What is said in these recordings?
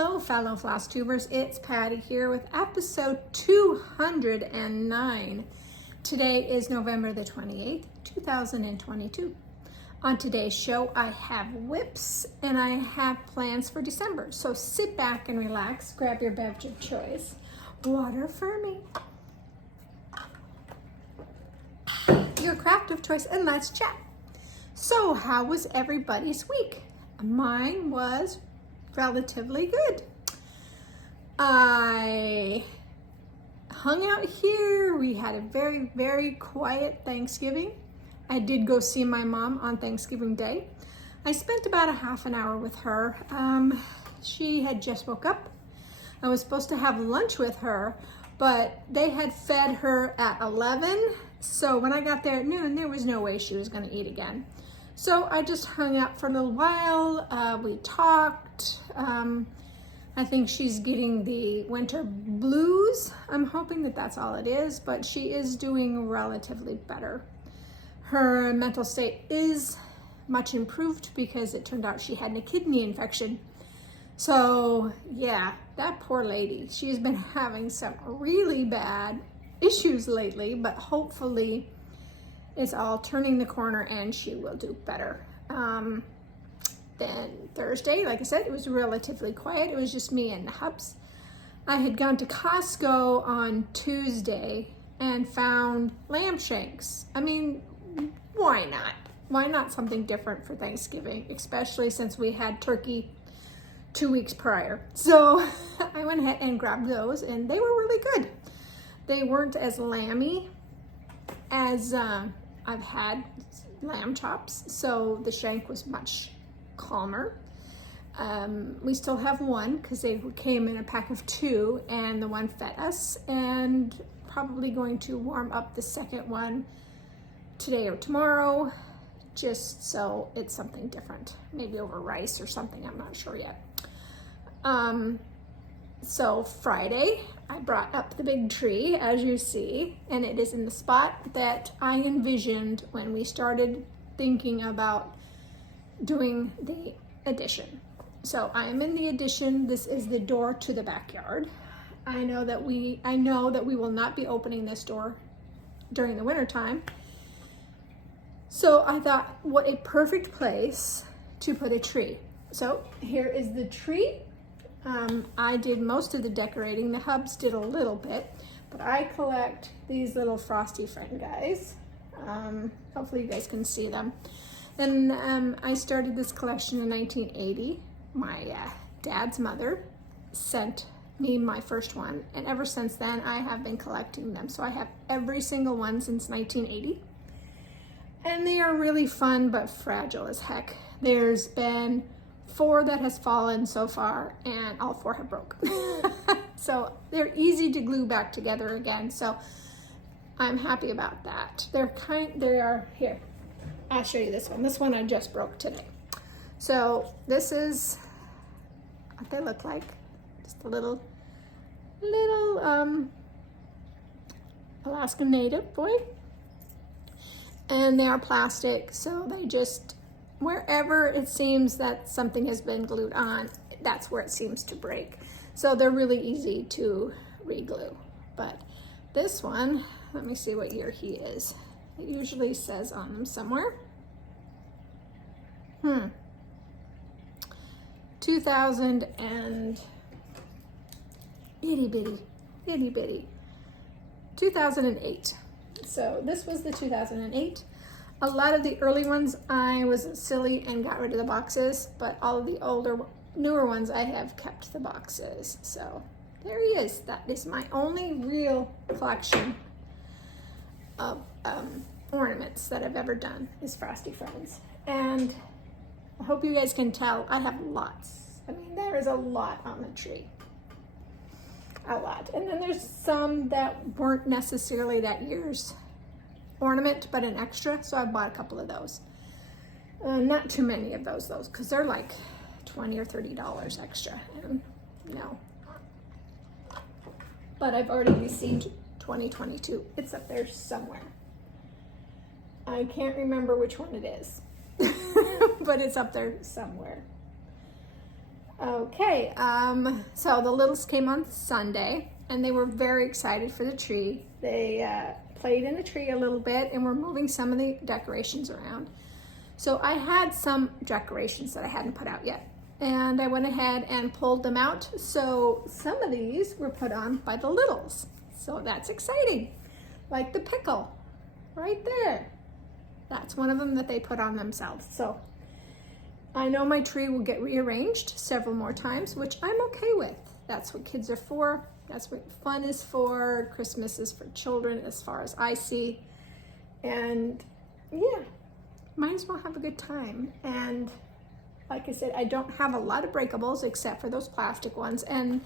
Hello, fellow Flosstubers. It's Patty here with episode 209. Today is November the 28th, 2022. On today's show, I have whips and I have plans for December. So sit back and relax, grab your beverage of choice. Water for me. Your craft of choice, and let's chat. So how was everybody's week? Mine was relatively good. I hung out here. We had a very, very quiet Thanksgiving. I did go see my mom on Thanksgiving Day. I spent about a half an hour with her. She had just woke up. I was supposed to have lunch with her, but they had fed her at 11. So when I got there at noon, there was no way she was going to eat again. So I just hung out for a little while. We talked. I think she's getting the winter blues. I'm hoping that that's all it is, but she is doing relatively better. Her mental state is much improved because it turned out she had a kidney infection. So yeah, that poor lady, she's been having some really bad issues lately, but hopefully it's all turning the corner and she will do better. Then Thursday, like I said, it was relatively quiet. It was just me and the hubs. I had gone to Costco on Tuesday and found lamb shanks. I mean, why not? Why not something different for Thanksgiving, especially since we had turkey 2 weeks prior. So I went ahead and grabbed those and they were really good. They weren't as lamby as I've had lamb chops, so the shank was much calmer. We still have one because they came in a pack of 2 and the one fed us, and probably going to warm up the second one today or tomorrow, just so it's something different, maybe over rice or something, I'm not sure yet. So Friday, I brought up the big tree, as you see, and it is in the spot that I envisioned when we started thinking about doing the addition. So I am in the addition. This is the door to the backyard. I know that we will not be opening this door during the winter time. So I thought, what a perfect place to put a tree. So here is the tree. I did most of the decorating. The hubs did a little bit, but I collect these little frosty friend guys. Hopefully you guys can see them. And I started this collection in 1980. My dad's mother sent me my first one, and ever since then I have been collecting them. So I have every single one since 1980. And they are really fun, but fragile as heck. There's been 4 that has fallen so far, and all 4 have broke. So they're easy to glue back together again. So I'm happy about that. They are here. I'll show you this one. This one I just broke today. So this is what they look like. Just a little Alaska Native boy. And they are plastic, so they just, wherever it seems that something has been glued on, that's where it seems to break. So they're really easy to re-glue. But this one, let me see what year he is. It usually says on them somewhere. 2000 and itty bitty. 2008. So this was the 2008. A lot of the early ones I was silly and got rid of the boxes, but all of the newer ones I have kept the boxes. So there he is. That is my only real collection of ornaments that I've ever done, is Frosty Friends. And I hope you guys can tell I have lots. I mean, there is a lot on the tree. A lot. And then there's some that weren't necessarily that year's ornament, but an extra, so I bought a couple of those. Not too many of those because they're like $20 or $30 extra, and no. But I've already received 2022. It's up there somewhere. I can't remember which one it is, but it's up there somewhere. Okay, so the littles came on Sunday and they were very excited for the tree. They played in the tree a little bit and were moving some of the decorations around. So I had some decorations that I hadn't put out yet, and I went ahead and pulled them out. So some of these were put on by the littles. So that's exciting. Like the pickle right there. That's one of them that they put on themselves. So I know my tree will get rearranged several more times, which I'm okay with. That's what kids are for. That's what fun is for. Christmas is for children as far as I see. And yeah, might as well have a good time. And like I said, I don't have a lot of breakables except for those plastic ones. And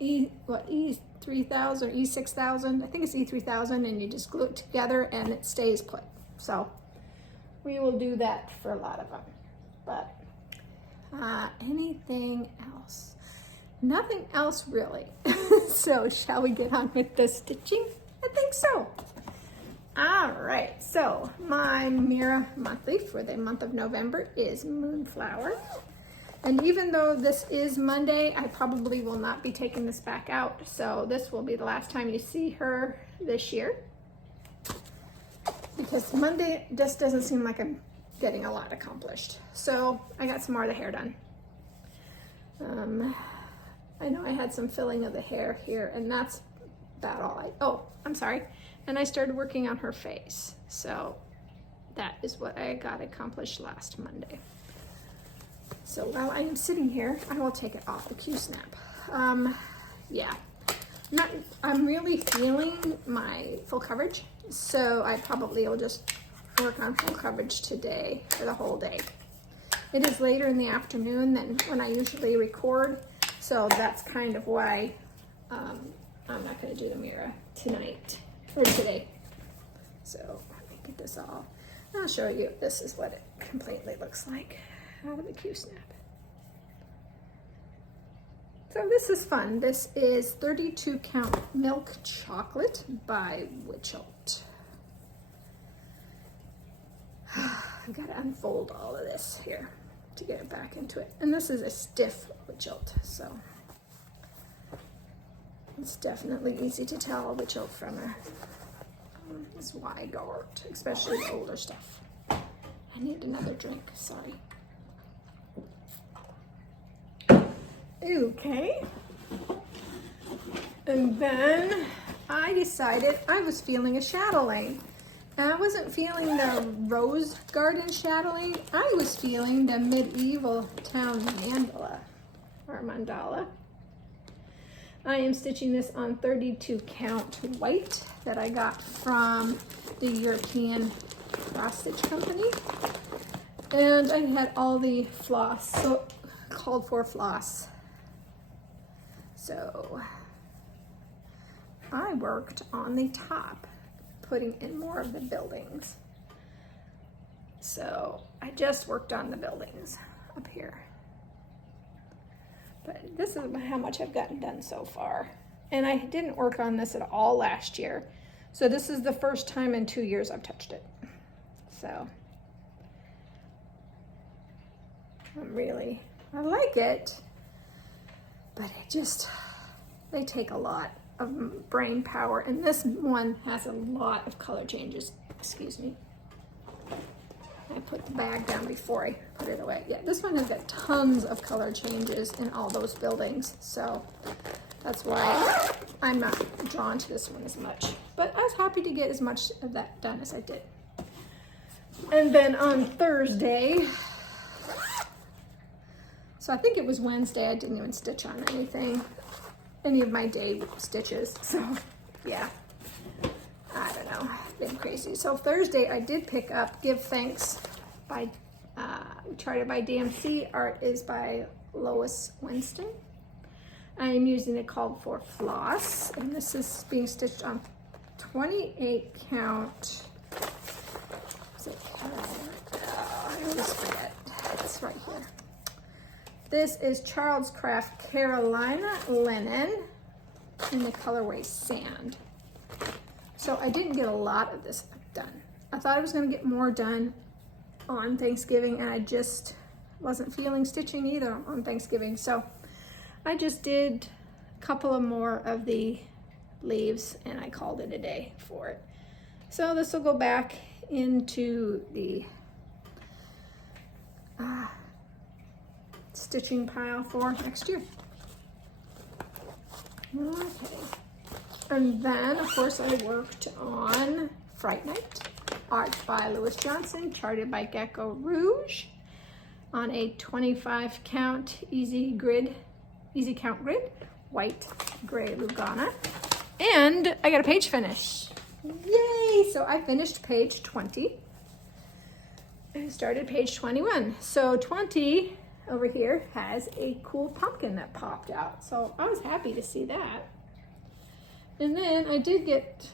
E3000 or E6000, I think it's E3000, and you just glue it together and it stays put. So we will do that for a lot of them. But anything else? Nothing else really. So shall we get on with the stitching? I think so. All right, so my Mira monthly for the month of November is Moonflower. And even though this is Monday, I probably will not be taking this back out. So this will be the last time you see her this year. Because Monday just doesn't seem like I'm getting a lot accomplished. So I got some more of the hair done. I know I had some filling of the hair here, and that's about all I'm sorry. And I started working on her face. So that is what I got accomplished last Monday. So while I am sitting here, I will take it off the Q-snap. Yeah, I'm really feeling my full coverage. So I probably will just work on full coverage today for the whole day. It is later in the afternoon than when I usually record. So that's kind of why I'm not going to do the Mira tonight or today. So let me get this all. I'll show you. This is what it completely looks like out of the Q-snap. So this is fun. This is 32 count milk chocolate by Witchelt. I've got to unfold all of this here to get it back into it. And this is a stiff Witchelt, so it's definitely easy to tell Witchelt from this wide art, especially the older stuff. I need another drink, sorry. Okay. And then I decided I was feeling a chatelaine. And I wasn't feeling the rose garden chatelaine. I was feeling the medieval town mandala or mandala. I am stitching this on 32 count white that I got from the European cross stitch company. And I had all the floss, so called for floss. So I worked on the top, putting in more of the buildings. So I just worked on the buildings up here. But this is how much I've gotten done so far. And I didn't work on this at all last year. So this is the first time in 2 years I've touched it. So I like it, but they take a lot of brain power. And this one has a lot of color changes. Excuse me. I put the bag down before I put it away. Yeah, this one has got tons of color changes in all those buildings. So that's why I'm not drawn to this one as much. But I was happy to get as much of that done as I did. And then on Thursday, so I think it was Wednesday, I didn't even stitch on any of my day stitches. So yeah, I don't know, been crazy. So Thursday I did pick up Give Thanks by Charted by DMC. Art is by Lois Winston. I am using a called for floss, and this is being stitched on 28 count. Is it I always forget. It's right here. This is Charles Craft Carolina linen in the colorway Sand. So I didn't get a lot of this done. I thought I was going to get more done on Thanksgiving, and I just wasn't feeling stitching either on Thanksgiving. So I just did a couple of more of the leaves and I called it a day for it. So this will go back into the stitching pile for next year. Okay. And then, of course, I worked on Fright Night, art by Louis Johnson, charted by Gecko Rouge, on a 25 count easy count grid, white, gray Lugana. And I got a page finish. Yay! So I finished page 20. I started page 21. So 20 over here has a cool pumpkin that popped out. So I was happy to see that. And then I did get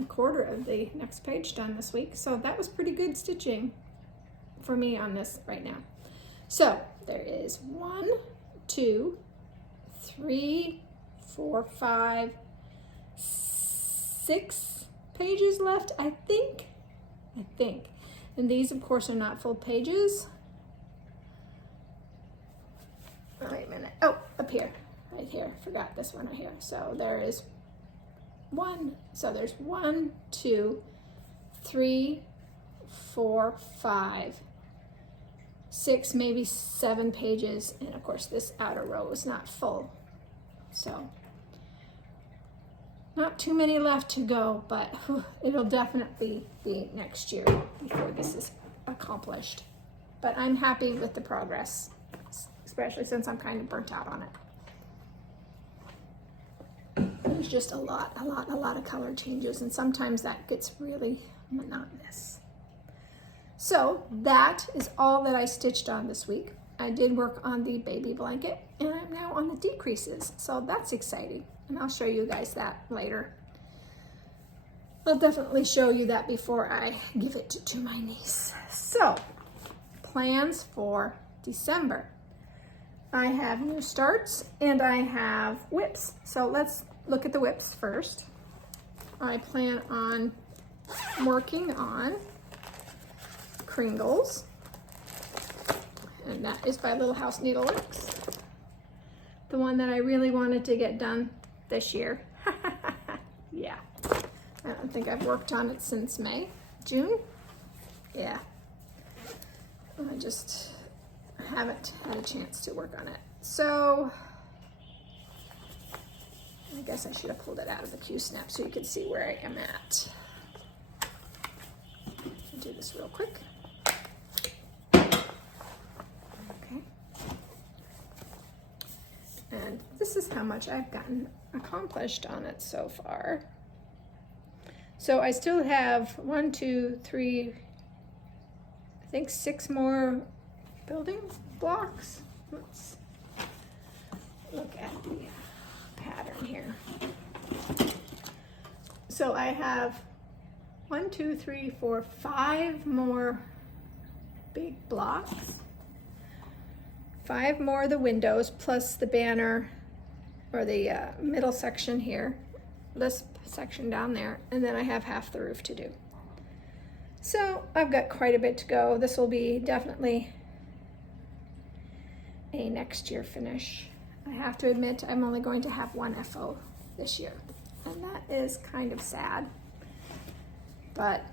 a quarter of the next page done this week. So that was pretty good stitching for me on this right now. So there is 1, 2, 3, 4, 5, 6 pages left, I think. And these, of course, are not full pages. Oh, wait a minute. Oh, up here, right here. Forgot this one right here. So there is 1. So there's 1, 2, 3, 4, 5, 6, maybe 7 pages. And of course, this outer row is not full. So not too many left to go, but it'll definitely be next year before this is accomplished. But I'm happy with the progress, especially since I'm kind of burnt out on it. There's just a lot of color changes, and sometimes that gets really monotonous. So that is all that I stitched on this week. I did work on the baby blanket, and I'm now on the decreases, so that's exciting. And I'll show you guys that later. I'll definitely show you that before I give it to my niece. So, plans for December. I have new starts and I have whips. So let's look at the whips first. I plan on working on Kringles. And that is by Little House Needleworks. The one that I really wanted to get done this year. Yeah. I don't think I've worked on it since June? Yeah. I just haven't had a chance to work on it. So, I guess I should have pulled it out of the Q-snap so you could see where I am at. I'll do this real quick. Okay. And this is how much I've gotten accomplished on it so far. So I still have 1, 2, 3, I think 6 more building blocks. Let's look at the pattern here. So I have 1, 2, 3, 4, 5 more big blocks. 5 more of the windows plus the banner or the middle section here, this section down there, and then I have half the roof to do. So I've got quite a bit to go. This will be definitely a next year finish. I have to admit I'm only going to have 1 FO this year, and that is kind of sad, but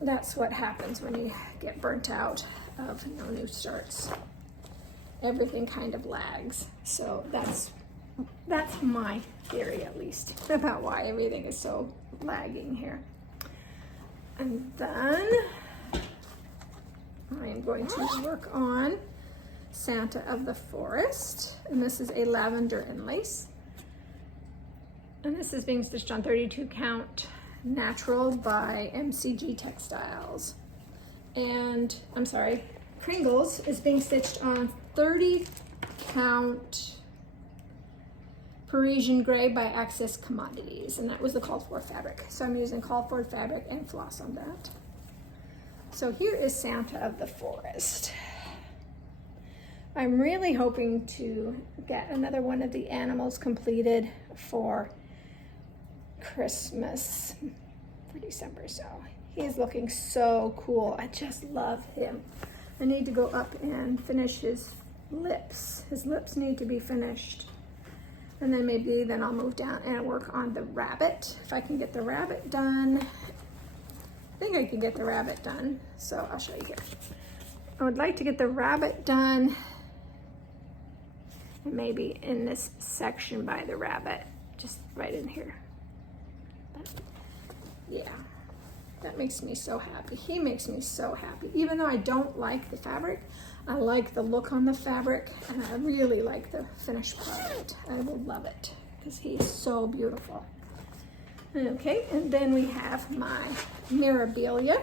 that's what happens when you get burnt out of no new starts. Everything kind of lags. So that's my theory, at least, about why everything is so lagging here. And then I am going to work on Santa of the Forest, and this is a lavender and lace. And this is being stitched on 32 count natural by MCG Textiles. And I'm sorry, Kringles is being stitched on 30 count Parisian Gray by Access Commodities, and that was the called for fabric. So I'm using called for fabric and floss on that. So here is Santa of the Forest. I'm really hoping to get another one of the animals completed for Christmas, for December. So he's looking so cool. I just love him. I need to go up and finish his lips. His lips need to be finished. And then maybe then I'll move down and work on the rabbit. If I can get the rabbit done. I think I can get the rabbit done. So I'll show you here. I would like to get the rabbit done. And maybe in this section by the rabbit. Just right in here. But yeah. That makes me so happy. He makes me so happy. Even though I don't like the fabric, I like the look on the fabric, and I really like the finished product. I will love it because he's so beautiful. Okay, and then we have my Mirabilia,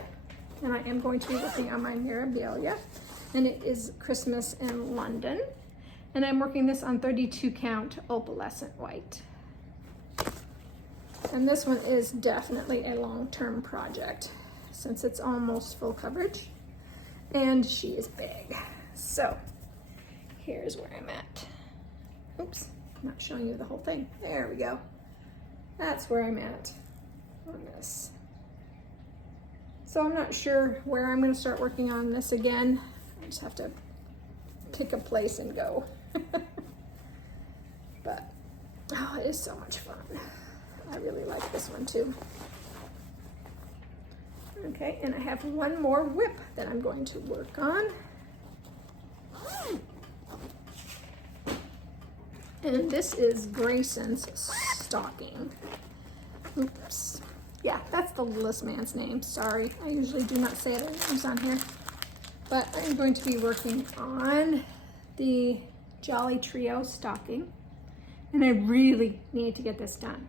and I am going to be working on my Mirabilia, and it is Christmas in London, and I'm working this on 32 count opalescent white. And this one is definitely a long-term project since it's almost full coverage and she is big. So here's where I'm at. Oops, I'm not showing you the whole thing. There we go. That's where I'm at on this. So I'm not sure where I'm going to start working on this again. I just have to pick a place and go. But oh, it is so much fun. I really like this one too. Okay, and I have one more whip that I'm going to work on. And this is Grayson's stocking. Oops. Yeah, that's the littlest man's name. Sorry, I usually do not say their names on here. But I'm going to be working on the Jolly Trio stocking. And I really need to get this done.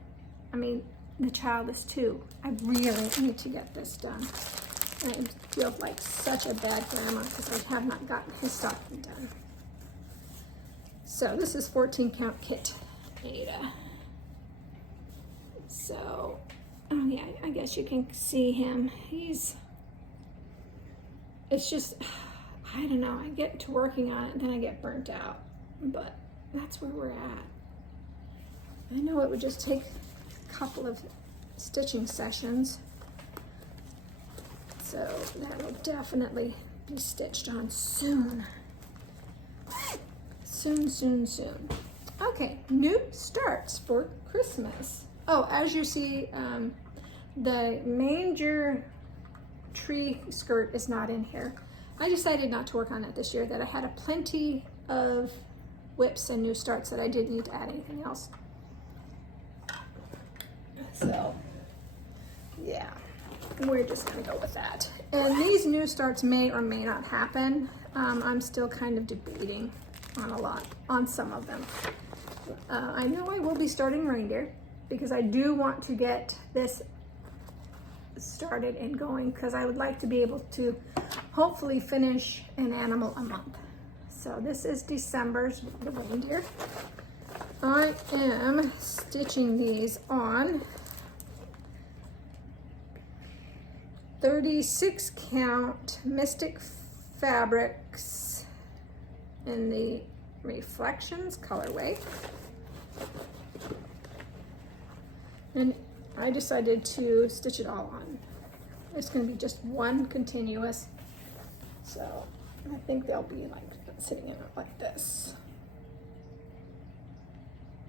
I mean, the child is 2. I really need to get this done. And I feel like such a bad grandma because I have not gotten his stocking done. So this is 14 count kit Ada. So, oh yeah, I guess you can see him. It's just, I don't know, I get to working on it and then I get burnt out. But that's where we're at. I know it would just take couple of stitching sessions, so that'll definitely be stitched on soon. Soon. Okay, new starts for Christmas. Oh, as you see, the manger tree skirt is not in here. I decided not to work on it this year, that I had a plenty of whips and new starts that I didn't need to add anything else. So, yeah, we're just gonna go with that. And these new starts may or may not happen. I'm still kind of debating on some of them. I know I will be starting reindeer because I do want to get this started and going because I would like to be able to hopefully finish an animal a month. So this is December's the reindeer. I am stitching these on 36 count Mystic Fabrics in the Reflections colorway. And I decided to stitch it all on. It's going to be just one continuous. So I think they'll be like sitting in it like this.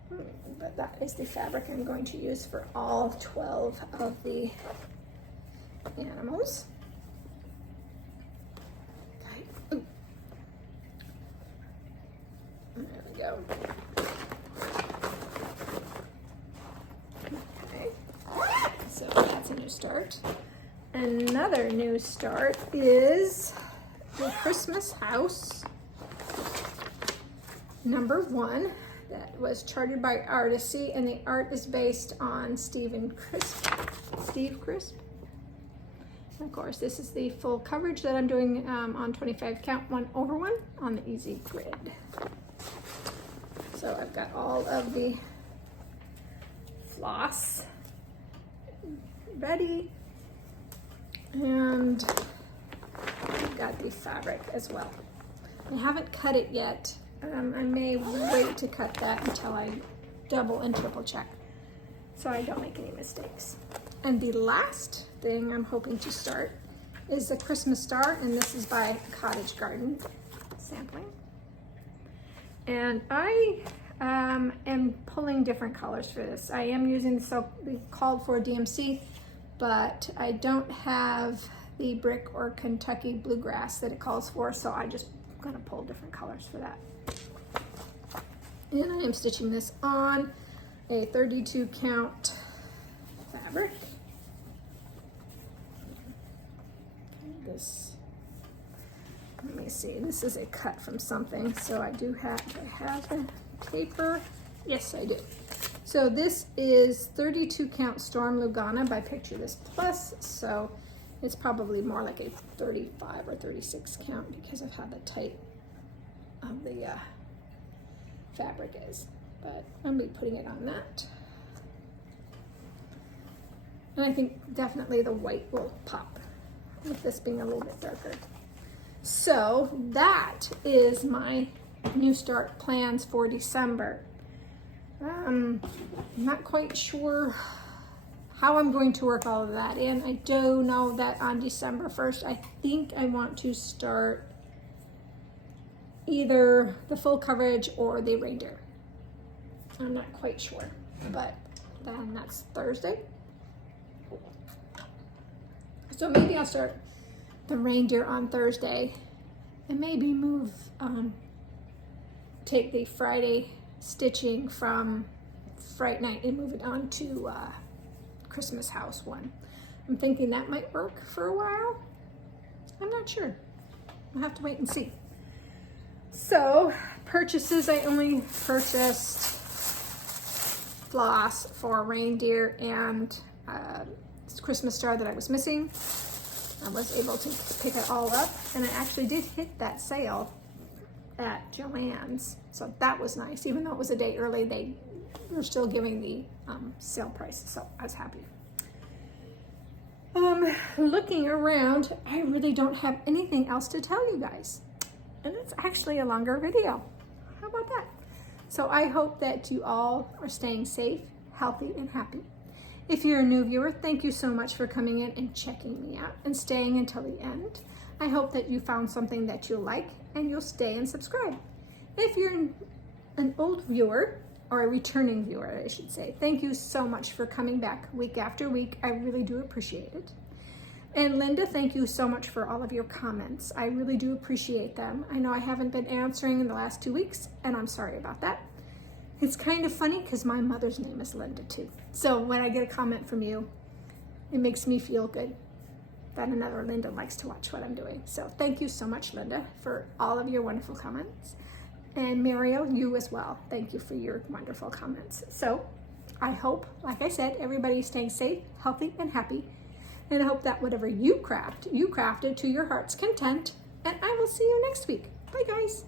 But that is the fabric I'm going to use for all 12 of the animals. Okay. There we go. Okay. So that's a new start. Another new start is the Christmas house #1. That was charted by Artisy, and the art is based on Steve Crisp. Of course, this is the full coverage that I'm doing on 25 count 1/1 on the easy grid. So I've got all of the floss ready, and I've got the fabric as well. I haven't cut it yet. I may wait to cut that until I double and triple check so I don't make any mistakes. And the last thing I'm hoping to start is the Christmas star, and this is by Cottage Garden sampling. And I am pulling different colors for this. I am using the soap we called for DMC, but I don't have the brick or Kentucky bluegrass that it calls for, so I just gonna pull different colors for that. And I am stitching this on a 32 count fabric. This, let me see, this is a cut from something, so I have a paper. Yes, I do. So this is 32 count Storm Lugana by Picture This Plus, so it's probably more like a 35 or 36 count because of how the tight of the fabric is. But I'm gonna be putting it on that. And I think definitely the white will pop with this being a little bit darker. So that is my new start plans for December. I'm not quite sure how I'm going to work all of that in. I do know that on December 1st, I think I want to start either the full coverage or the reindeer. I'm not quite sure, but then that's Thursday. So maybe I'll start the reindeer on Thursday and maybe move, take the Friday stitching from Fright Night and move it on to Christmas House one. I'm thinking that might work for a while. I'm not sure. I'll have to wait and see. So purchases, I only purchased floss for reindeer and Christmas star that I was missing. I was able to pick it all up, and I actually did hit that sale at Joann's, so that was nice. Even though it was a day early, they were still giving the sale price, so I was happy. Looking around, I really don't have anything else to tell you guys, and it's actually a longer video. How about that? So I hope that you all are staying safe, healthy, and happy. If you're a new viewer, thank you so much for coming in and checking me out and staying until the end. I hope that you found something that you like and you'll stay and subscribe. If you're an old viewer, or a returning viewer, I should say, thank you so much for coming back week after week. I really do appreciate it. And Linda, thank you so much for all of your comments. I really do appreciate them. I know I haven't been answering in the last 2 weeks, and I'm sorry about that. It's kind of funny because my mother's name is Linda too. So when I get a comment from you, it makes me feel good that another Linda likes to watch what I'm doing. So thank you so much, Linda, for all of your wonderful comments. And Mario, you as well. Thank you for your wonderful comments. So I hope, like I said, everybody's staying safe, healthy, and happy. And I hope that whatever you craft it to your heart's content. And I will see you next week. Bye, guys.